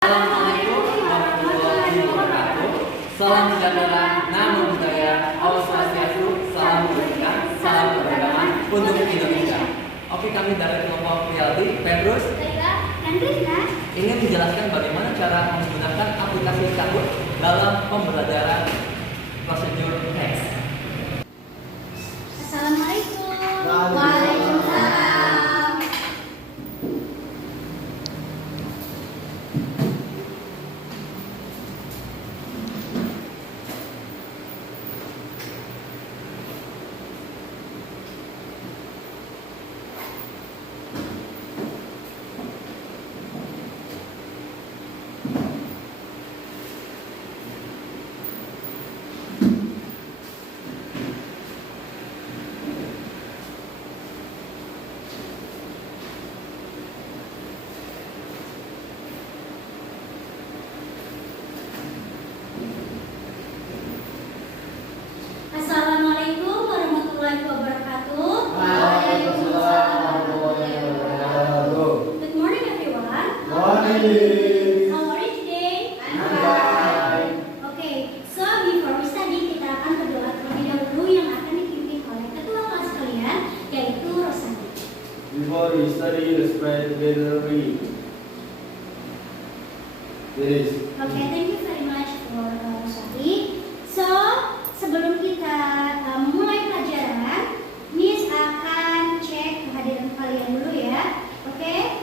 Assalamualaikum warahmatullahi wabarakatuh. Salam sejahtera, namo buddhaya, Om Swastiastu, salam kebajikan, salam keberagaman untuk Indonesia. Oke, kami dari kelompok PLD, Petrus, dan Krishna ingin menjelaskan bagaimana cara menggunakan aplikasi Kahoot dalam pembelajaran prosedur teks. Assalamualaikum. Waalaikumsalam. Assalamualaikum warahmatullahi wabarakatuh. Good morning everyone. How are you today? Okay, so before we study, kita akan berdoa terlebih dahulu yang akan dipimpin oleh ketua kelas kalian, yaitu Rosani. Before we study, let's pray together. Okay, thank you very much for Rosani. So, sebelum kita mulai pelajaran, Miss akan cek kehadiran kalian dulu ya. Oke?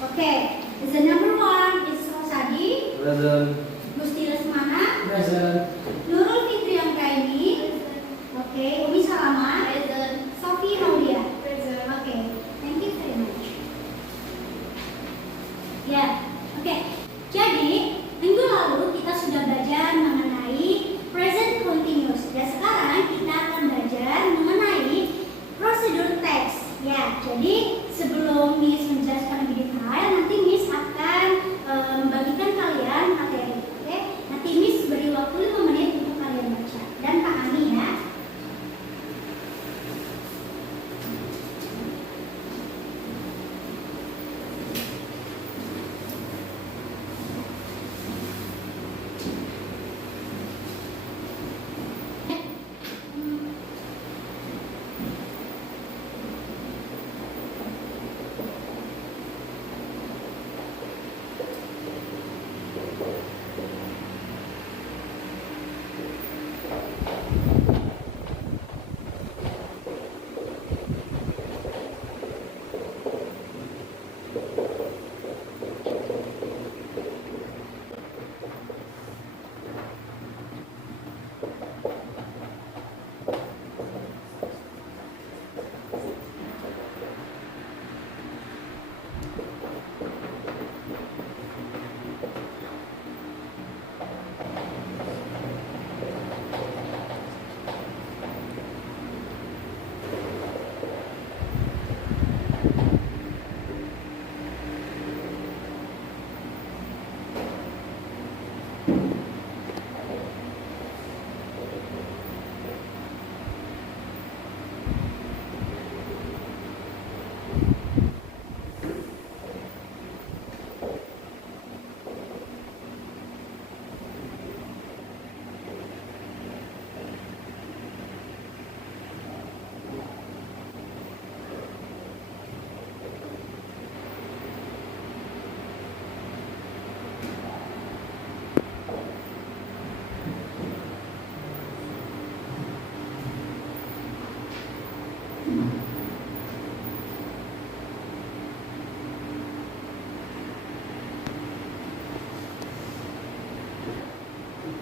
Oke, the number one is Rosadi, Present. Gusti Lesmana, Present. Nurul Fitriangkaini, oke, Umi Salama, Sofi Maulia. Oke, thank you very much. Ya, oke. Jadi, minggu lalu kita sudah belajar mengenai present continuous. Dan sekarang kita akan belajar mengenai prosedur teks. Ya, jadi sebelum Miss menjelaskan lebih detail, nanti Miss akan membagikan kalian materi. Oke? Nanti Miss beri waktu 5 menit untuk kalian baca dan pahami ya.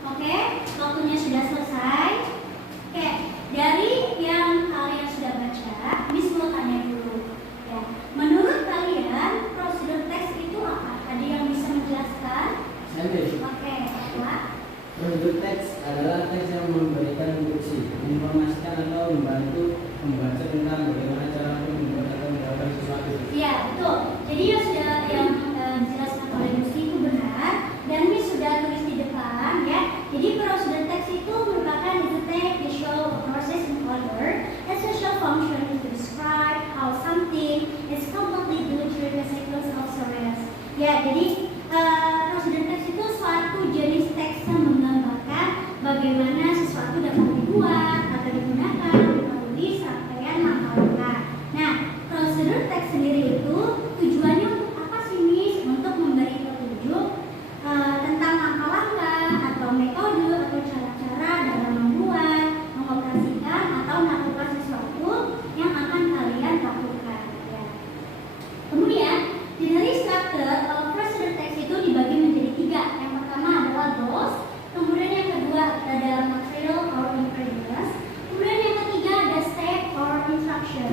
Oke, waktunya sudah selesai. Oke, dari yang kalian sudah baca, Miss mau tanya dulu. Ya, menurut kalian prosedur teks itu apa? Ada yang bisa menjelaskan? Oke, apa? Prosedur teks adalah teks yang memberikan instruksi, menginformasikan atau membantu membaca tentang bagaimana cara membuat atau mendapatkan sesuatu. Iya, betul. Jadi yang sudah dijelaskan oleh Gusti itu benar, dan Miss sudah tulis di depan ya. Jadi prosedur teks itu merupakan the text to show a process in order. A social function is to describe how something is completely due to represent Ya, jadi prosedur teks itu suatu jenis teks yang menggambarkan bagaimana sesuatu dapat dibuat atau digunakan melalui serangkaian langkah-langkah. Nah, prosedur teks sendiri itu tujuannya untuk apa sih, Miss? Untuk memberi petunjuk tentang langkah-langkah atau metode atau cara-cara dalam membuat, mengoperasikan atau melakukan sesuatu yang akan kalian lakukan. Ya. Kemudian, general structure of procedure text itu dibagi menjadi 3. Yang pertama adalah goals, kemudian yang kedua adalah material or ingredients, kemudian yang ketiga ada step or instruction.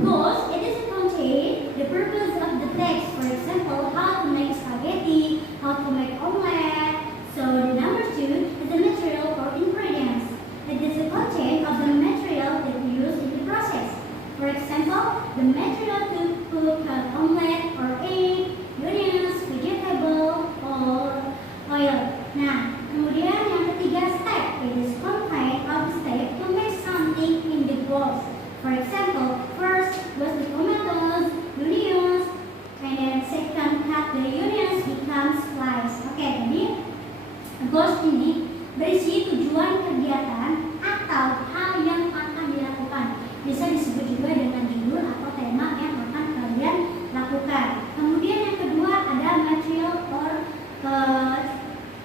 Goals, it is contain the purpose of the text. For example, how to make spaghetti, how to make omelette. So the number 2 is the material or ingredients. It is the content of the material that we use in the process. For example, the material to cook an omelette or egg, onions, vegetable, or oil. Nah, kemudian yang ketiga step. It is content of the step to make something in the goals. For example, first was the tomatoes, onions, and then second cut the onions become slice. Oke, jadi goals ini berisi tujuan kegiatan atau hal yang akan dilakukan. Bisa disebut juga dengan judul atau tema yang akan kalian lakukan. Kemudian yang kedua ada material or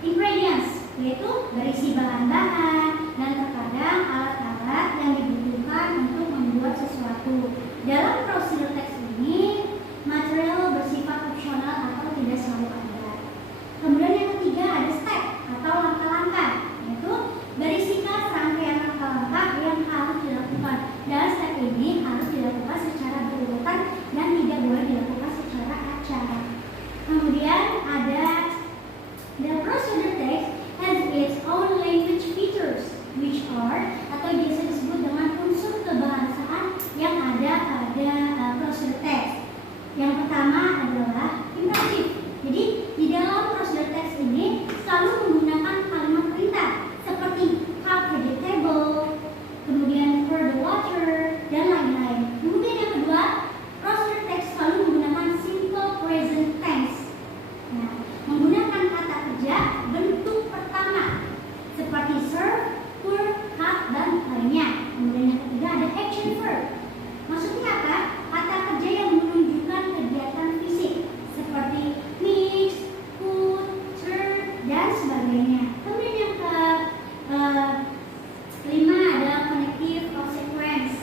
ingredients, yaitu berisi bahan-bahan dan terkadang alat-alat yang dibutuhkan untuk membuat sesuatu. Dalam prosedur teks ini, material bersifat opsional atau tidak selalu ada. Kemudian yang ketiga ada step atau langkah-langkah, yaitu berisikan serangkaian langkah-langkah yang harus dilakukan. Dan step ini harus dilakukan secara berurutan dan tidak boleh dilakukan secara acak. Kemudian ada the procedure text has its own language features, which are atau biasa disebut dengan unsur kebahasaan yang ada pada procedure text. Yang pertama adalah imperatif. Jadi di dalam procedure text ini selalu menggunakan kalimat perintah seperti cut vegetable, kemudian pour the water, dan lain-lain. Kemudian yang kedua, procedure text selalu menggunakan simple present tense. Nah, menggunakan kata kerja bentuk pertama seperti serve, pour, cut, dan lainnya. Kemudian yang ketiga ada action verb. Maksudnya apa? Kata kerja yang menunjukkan kegiatan fisik seperti mix, put, turn, dan sebagainya. Kemudian yang kelima adalah connective consequence.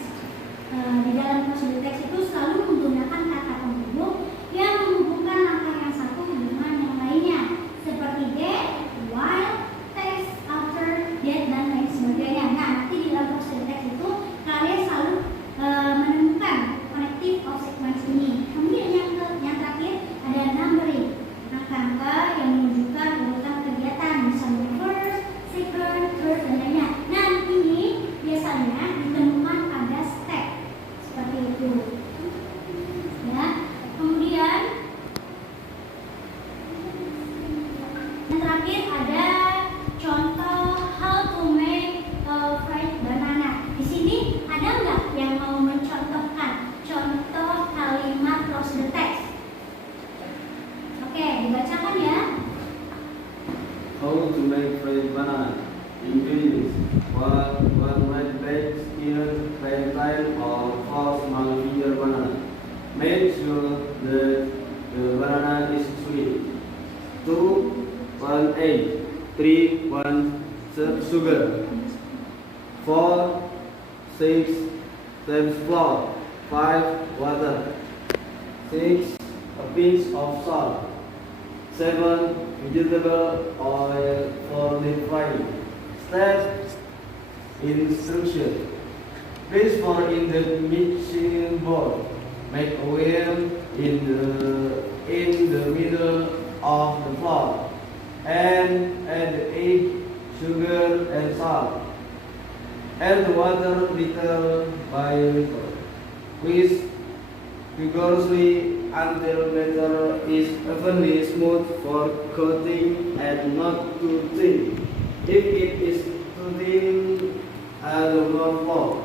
Di dalam prosedur teks itu selalu menggunakan kata penghubung yang menghubungkan langkah yang satu dengan yang lainnya, seperti that, while, text, after, that, dan lain sebagainya. Nah, nanti di dalam prosedur teks itu kalian selalu menemukan connective consequence ini. Kemudian yang terakhir ada numbering, angka-angka yang menunjukkan urutan kegiatan, misalnya first, second, third, dan lainnya. Nah, ini biasanya ditemukan pada step seperti itu. Ya. Kemudian yang terakhir ada contoh how to make a fried banana. Di sini ada nggak yang mau mencontohkan contoh kalimat prosedur teks? Oke, dibacakan ya. How to make fried banana. Ingredients: 1 red baked skin, plain or 4 small finger banana. Make sure that the banana is sweet. 2 1 egg. 3 1 sugar. 4 6 7 flour. 5 water. 6 a pinch of salt. 7 vegetable oil for deep frying. Step instruction. Place for in the mixing bowl. Make a wheel in the middle of the flour. And add the egg, sugar, and salt. Add the water little by little. Whisk vigorously until batter is evenly smooth for coating and not too thin. If it is too thin, add more flour.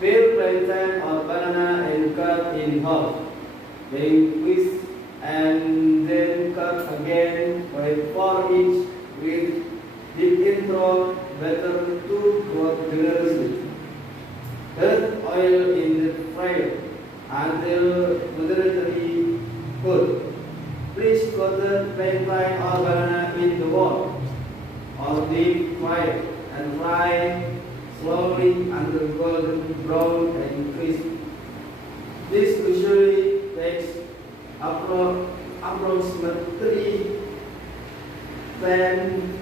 Peel plantain or banana and cut in half. Then whisk and then cut again by 4 inch with deep intro batter to coat generously. Heat oil in the fryer until moderately cool. Please coat the plantain or banana in the wok or deep fry and fry slowly until golden brown and crisp. This usually takes approximately 10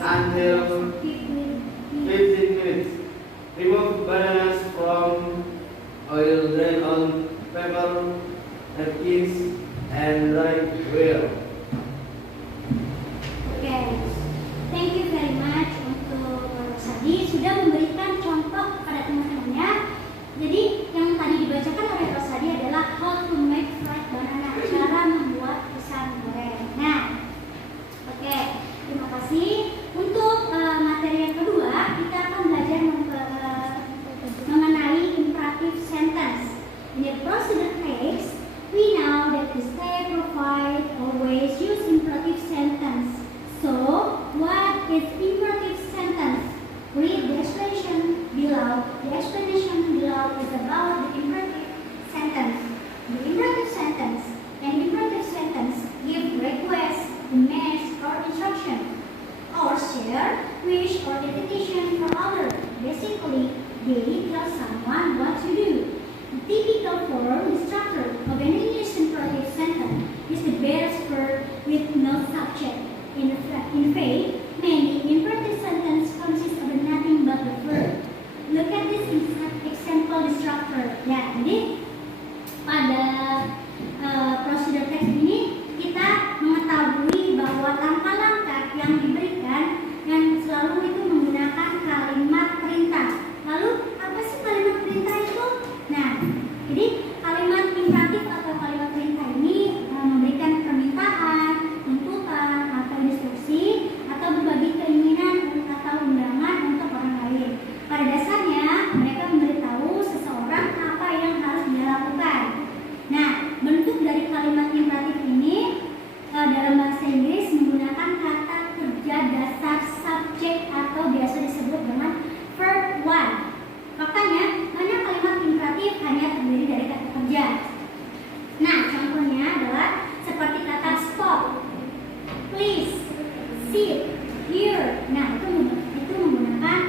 until 15 minutes. Remove bananas from oil, drain on paper napkins and dry well. Oke, thank you very much untuk Rosadi sudah memberikan contoh pada teman-temannya. Jadi yang tadi dibacakan oleh Rosadi adalah how to make fried banana, cara membuat pisang goreng. Nah, oke, terima kasih. Untuk materi yang kedua, kita akan belajar mengenai imperative sentence. In the procedure text, we know that the state provide always use imperative sentence. So, what is imperative sentence? Read the explanation below. The explanation below is about the imperative sentence. The imperative sentence and imperative sentence give request, demands, or instruction, or share, wish, or invitation for others. Basically, they tell someone what to do. The typical form, the structure of an English imperative sentence is the best verb with no subject. In fact, many imperative sentences consist of nothing but the verb. Look at this example, the structure. Ya, jadi pada prosedur teks ini kita mengetahui bahwa langkah-langkah yang diberikan yang selalu itu menggunakan kalimat perintah. Lalu apa sih kalimat perintah itu? Nah, jadi kalimat imperatif atau kalimat perintah ini memberikan permintaan, tuntutan, atau instruksi, atau berbagi keinginan atau undangan untuk orang lain. Pada dasarnya mereka memberitahu seseorang apa yang harus dia lakukan. Nah, bentuk dari kalimat imperatif ini dalam bahasa Inggris menggunakan kata kerja dasar subjek atau biasa disebut dengan verb one. Makanya banyak kalimat imperatif hanya terdiri dari kata kerja. Nah, contohnya adalah seperti kata stop, please, sit, here. Nah, itu menggunakan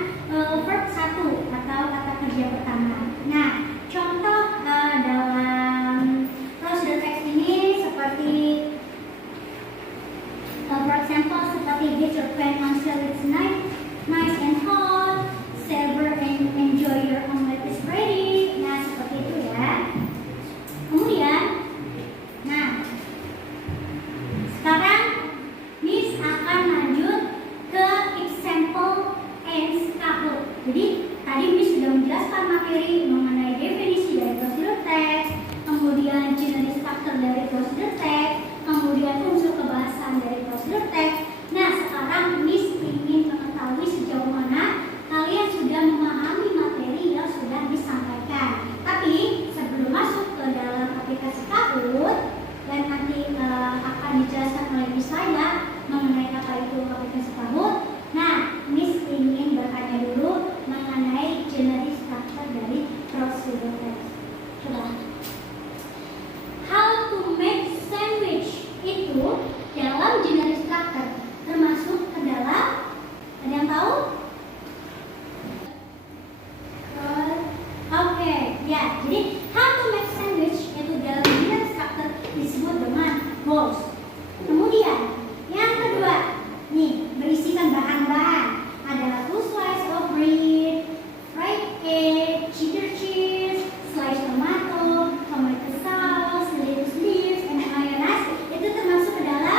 verb satu atau kata kerja pertama. Nah, contoh dalam prosedur teks ini seperti for example seperti get your pen until it's nice and hot, savor and enjoy your omelet is ready. Nah, seperti itu ya. Kemudian, nah, sekarang Miss akan lanjut ke example and scaffold. Jadi tadi Miss sudah menjelaskan materi mengenai definisi dari prosedur teks, kemudian general structure dari prosedur teks, kemudian unsur kebahasan dari prosedur teks. Nah, sekarang Miss ingin mengetahui sejauh mana kalian sudah memahami materi yang sudah disampaikan. Tapi sebelum masuk ke dalam aplikasi Kahoot dan nanti akan dijelaskan oleh Miss Laila mengenai apa itu aplikasi Kahoot. Nah, Miss ingin bertanya dulu mengenai general structure dari prosedur teks. Coba. How to make sandwich itu dalam general structure termasuk ke dalam, ada yang tahu? Oke, ya. Jadi how to make sandwich itu dalam general structure disebut dengan goals. Kemudian yang kedua, nih berisikan bahan-bahan. Ada 2 slice of bread, fried egg, cheddar cheese, slice tomato sauce, lettuce leaves, and mayonnaise. Itu termasuk ke dalam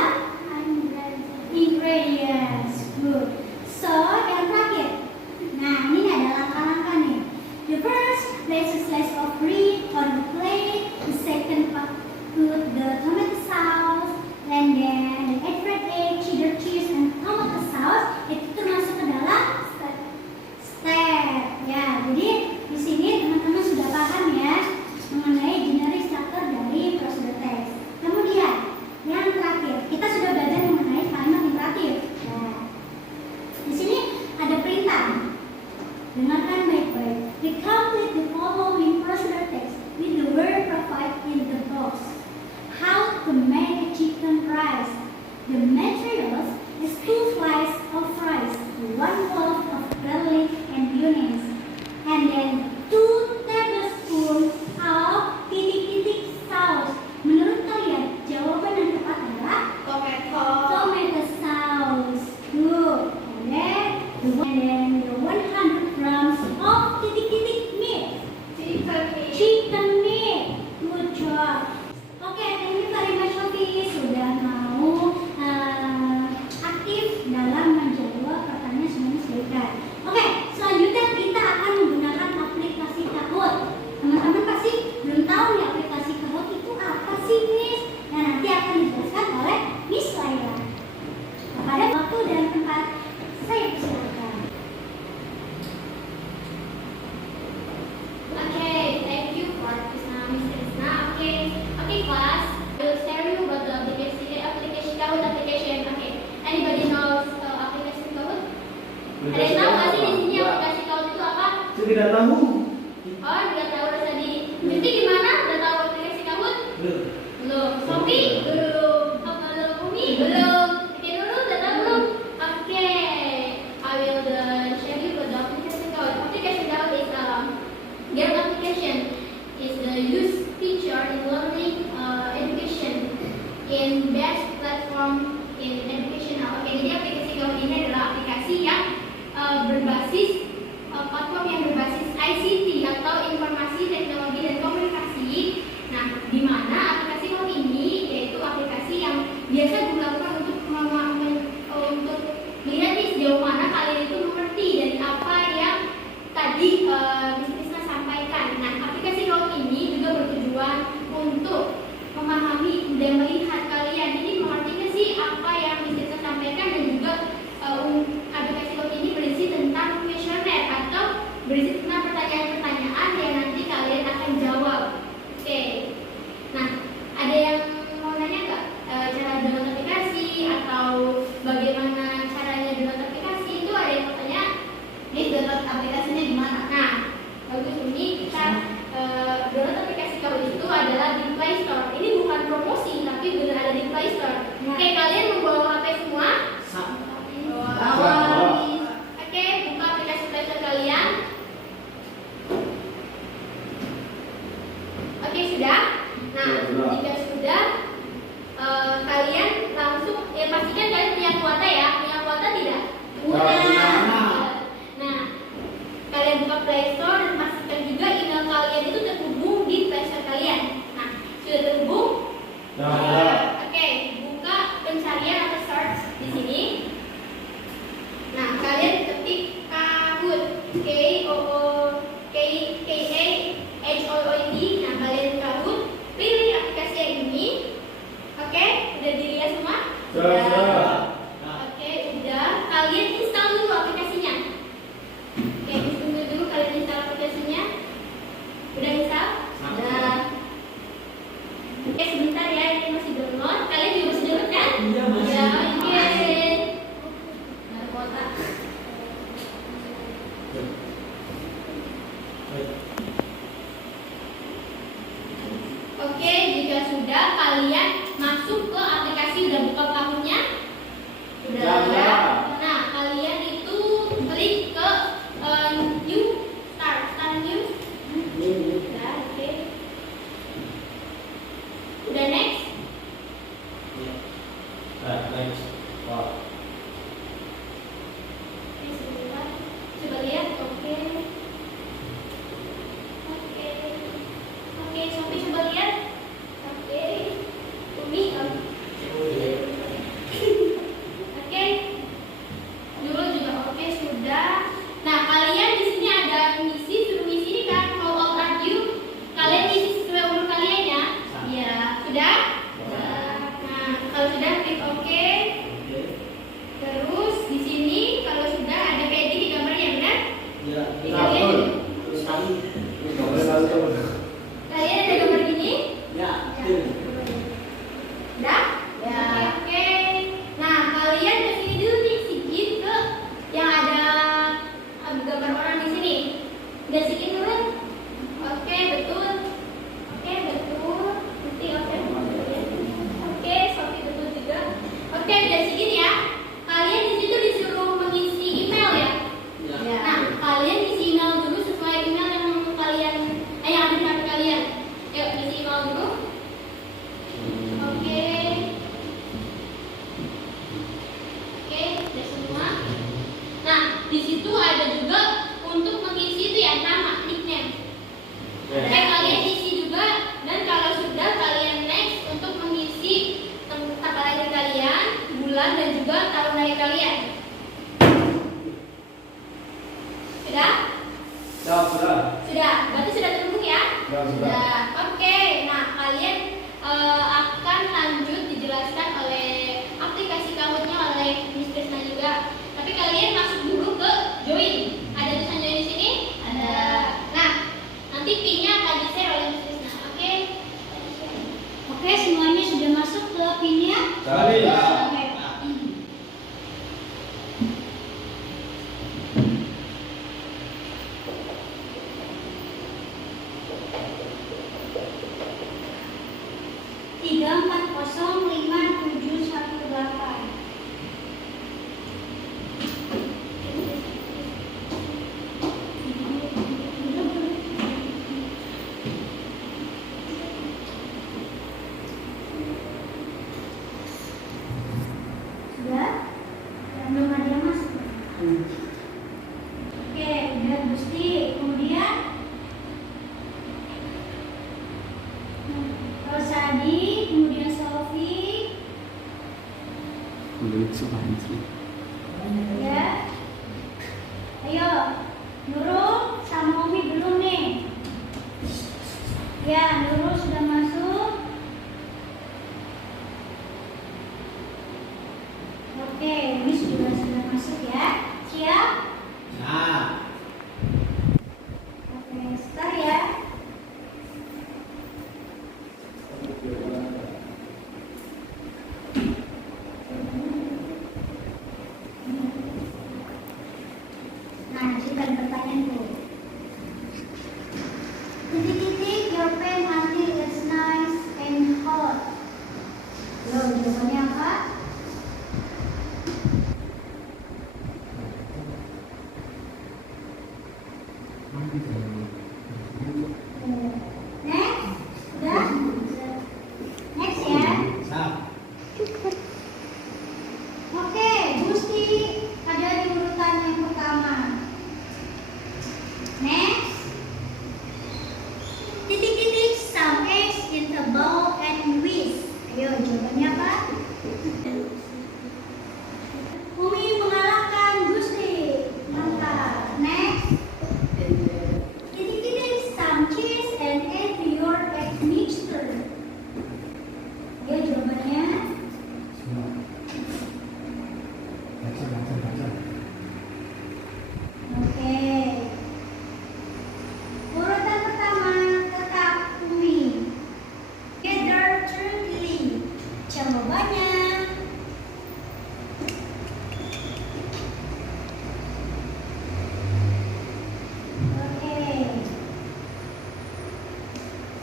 and best platform in educational. Oke, jadi aplikasi Kahoot ini adalah aplikasi yang berbasis platform yang berbasis ICT atau informasi teknologi dan komunikasi. Nah, di mana aplikasi Kahoot ini yaitu aplikasi yang biasa digunakan untuk untuk melihat nih sejauh mana kalian itu mengerti dari apa yang tadi Miss Krisna sampaikan. Nah, aplikasi Kahoot ini juga bertujuan untuk memahami dan melihat kalian ini mengerti nggak sih apa yang Miss Krisna sampaikan, dan juga aplikasi Kahoot ini berisi tentang kuesioner atau berisi tentang pertanyaan-pertanyaan yang nanti kalian akan jawab. Oke. Nah, ada yang mau nanya nggak cara download aplikasi atau bagaimana caranya download aplikasi? Itu ada yang mau tanya? Ini download aplikasinya di mana? Nah, bagus, ini kita download aplikasi Kahoot itu adalah di Play Store. Ini bukan promosi, tapi benar ada di Play Store. Oke, kalian membawa HP semua? Oke, buka aplikasi Play Store kalian. Oke, sudah? Nah, jika sudah, kalian langsung, ya pastikan kalian punya kuota ya. Punya kuota tidak? Punya. Nah, kalian buka Play Store dan pastikan juga email kalian itu terhubung di Play Store kalian. Nah, sudah terhubung? Oke, buka pencarian atau search di sini. Nah, kalian ketik Kahoot, Kahoot. Nah, kalian Kahoot, pilih aplikasi yang ini. Oke, udah dilihat semua? Oke, udah. Kalian install dulu aplikasinya. Oke, tunggu dulu kalian install aplikasinya. Udah install? Sudah. Oke, sebentar ya, ini masih download. Kalian juga masih download kan? Iya, masih. Ya, oke. Ada kuota. Oke, jika sudah, kalian masuk ke aplikasi. Udah buka Kahootnya? Udah. Nah, kalian itu klik ke new, start new. Udah, oke. Udah, next. Oke, sebentar. Coba lihat. Oke, Sophie coba lihat. Oke, Umi. Oke. Dulu juga oke, sudah. Nah, kalian di sini ada misi, suruh misi ini kan, how old are you? Kalian isi sesuai umur kalian ya. Iya, sudah? Nah, kalau sudah klik oke. Terus di sini kalau sudah ada kayak gini gambarnya, benar? Kalian ada gambar gini? Udah? Ya. Oke. Nah, kalian ke sini dulu nih, sikit ke yang ada gambar orang di sini. Udah sikit turun? Oke, betul. Oke, betul. Nanti oke. Oke, Sophie betul juga. Oke, udah sikit ya. Kalian di situ disuruh mengisi email ya. Nah, kalian isi email dulu sesuai email yang kalian yang ada di HP kalian. Yuk, isi email dulu. Oke. Oke, udah semua. Nah, di situ ada juga untuk mengisi itu ya, nama, nickname. Oke, kalian isi juga, dan kalau sudah kalian next untuk mengisi tanggal lahir kalian, bulan, dan juga tahun lahir kalian. Sudah? Sudah. Berarti sudah terhubung ya? Sudah. Oke. Nah, kalian akan lanjut dijelaskan oleh aplikasi Kahootnya oleh Miss Krisna juga. Tapi kalian masuk dulu ke join. Ada tulisan join di sini? Ada. Nah, nanti PIN-nya akan di-share oleh Miss Krisna. Oke? Oke, semuanya sudah masuk ke PIN-nya? Oke. Rosadi, kemudian Sofi, Lucu banget sih. ya. Ayo, Nurul sama Umi belum nih? Ya, Nurul sudah masuk. Oke, ini sudah masuk ya. Siap? Nah, Oke, start ya. Nah, kita ada pertanyaan tuh. Titik-titik your pen until it's nice and hot. Loh, jawabannya apa? Next, udah? Next ya. sap. Oke, Gusti ada di urutan yang pertama. Next. Titik-titik some eggs in a bowl and whisk. Ayo, jawabannya apa? Umi mengalahkan Gusti. Mantap. Next. Titik-titik some cheese and add to your egg mixture. Ayo, jawabannya. Oke. Urutan pertama tetap Umi. Gather truly. Jawabannya. Oke.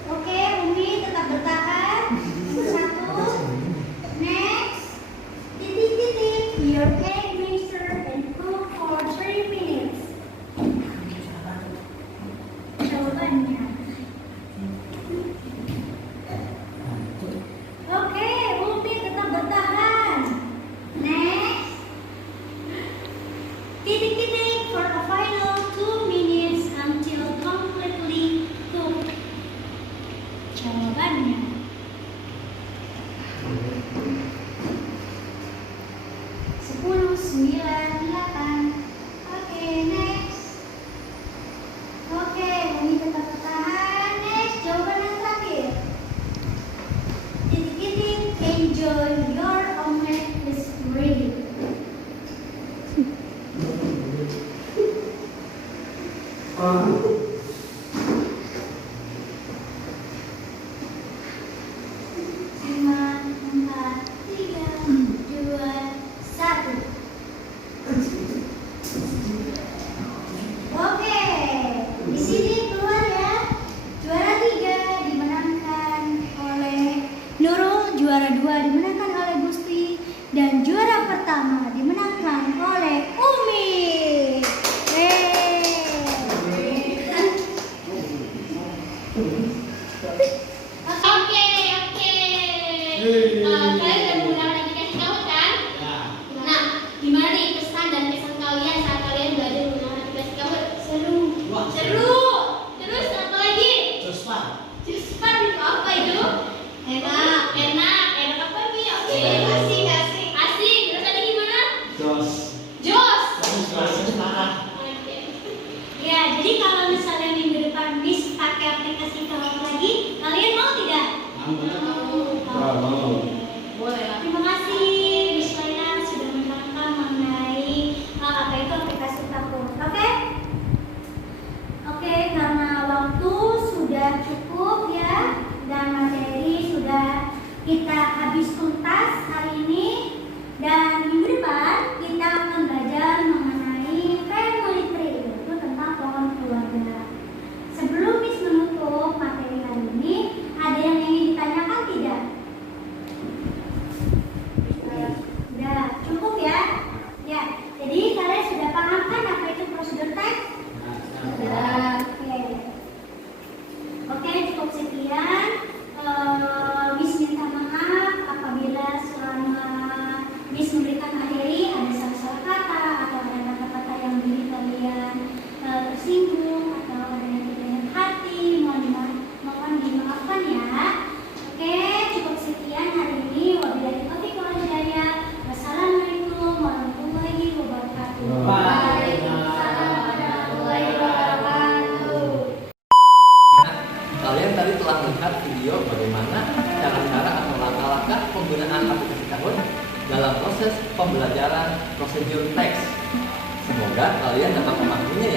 Oke, Umi tetap bertahan. Satu. Next. Titik-titik your egg mixture and cook for 3 minutes. Jawabannya. Oke, Umi tetap bertahan. Next. Titik-titik for a final 2 minutes until completely cooked. Jawabannya. 10, 9, 8. Oke, next. Oke, Umi tetap bertahan. Next, jawaban yang terakhir. Titik-titik, enjoy your omelet is ready. Lima, 4, 3, 2, 1. Oke, di sini keluar ya. Juara 3 dimenangkan oleh Nurul, juara 2 dimenangkan oleh Gusti, dan juara pertama dimenangkan oleh Umi. Oke. Kalian udah menggunakan aplikasi Kahoot kan? Ya. Nah, gimana nih pesan dan kesan kalian saat kalian belajar menggunakan aplikasi Kahoot? Seru. Wah, Seru. Terus apa lagi? Joshua. Cepat itu apa itu? Enak. Enak apa nih? Oke. Asik. Terus tadi gimana? Jos. Jos. Oke. Ya, jadi kalau misalnya minggu depan Miss pakai aplikasi Kahoot lagi, kalian mau tidak? Mau. Boleh lah. Terima kasih Miss Laila sudah menerangkan mengenai apa itu aplikasi Kahoot. Oke? Oke, karena waktu sudah cukup ya dan materi sudah pembelajaran prosedur teks. Semoga kalian dapat memahaminya ya.